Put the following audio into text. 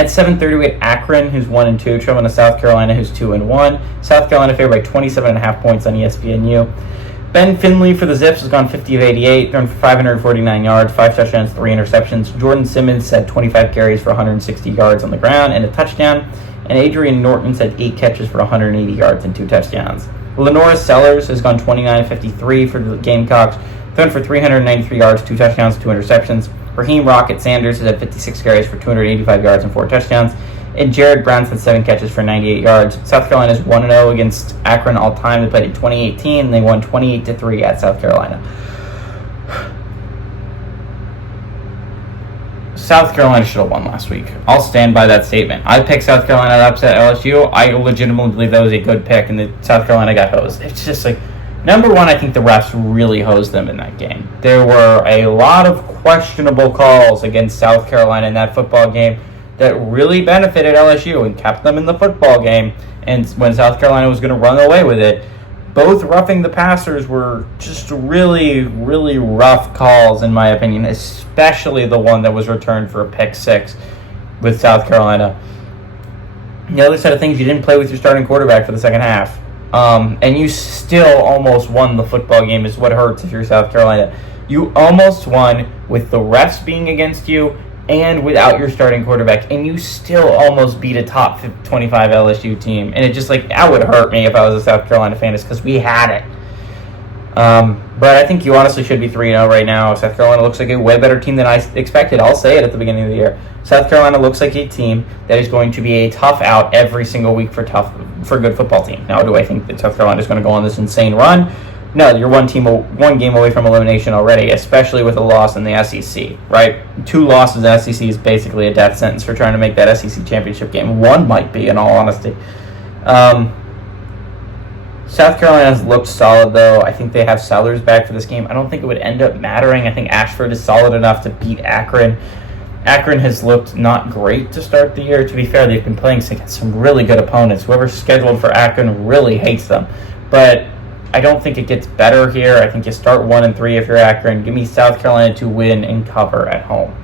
At 7:30, we had Akron, who's 1-2, traveling to South Carolina, who's 2-1. South Carolina favored by 27.5 points on ESPNU. Ben Finley for the Zips has gone 50 of 88, thrown for 549 yards, 5 touchdowns, 3 interceptions. Jordan Simmons had 25 carries for 160 yards on the ground and a touchdown. And Adrian Norton's had 8 catches for 180 yards and 2 touchdowns. Lenora Sellers has gone 29 of 53 for the Gamecocks, thrown for 393 yards, 2 touchdowns, 2 interceptions. Raheem Rocket Sanders has had 56 carries for 285 yards and 4 touchdowns. And Jared Brown's had 7 catches for 98 yards. South Carolina is 1-0 against Akron all time. They played in 2018, and they won 28-3 at South Carolina. South Carolina should have won last week. I'll stand by that statement. I picked South Carolina to upset LSU. I legitimately believe that was a good pick, and that South Carolina got hosed. It's just like, number one, I think the refs really hosed them in that game. There were a lot of questionable calls against South Carolina in that football game that really benefited LSU and kept them in the football game. And when South Carolina was going to run away with it, both roughing the passers were just really, really rough calls, in my opinion, especially the one that was returned for a pick 6 with South Carolina. The other side of things, you didn't play with your starting quarterback for the second half. And you still almost won the football game, is what hurts if you're South Carolina. You almost won with the refs being against you and without your starting quarterback, and you still almost beat a top 25 LSU team. And it just, like, that would hurt me if I was a South Carolina fan, just because we had it. But I think you honestly should be 3-0 right now. South Carolina looks like a way better team than I expected. I'll say it at the beginning of the year. South Carolina looks like a team that is going to be a tough out every single week for a good football team. Now, do I think that South Carolina is going to go on this insane run? No, you're one game away from elimination already, especially with a loss in the SEC, right? 2 losses in the SEC is basically a death sentence for trying to make that SEC championship game. 1 might be, in all honesty. South Carolina has looked solid, though. I think they have Sellers back for this game. I don't think it would end up mattering. I think Ashford is solid enough to beat Akron. Akron has looked not great to start the year. To be fair, they've been playing against some really good opponents. Whoever's scheduled for Akron really hates them. But I don't think it gets better here. I think you start 1-3 if you're Akron. Give me South Carolina to win and cover at home.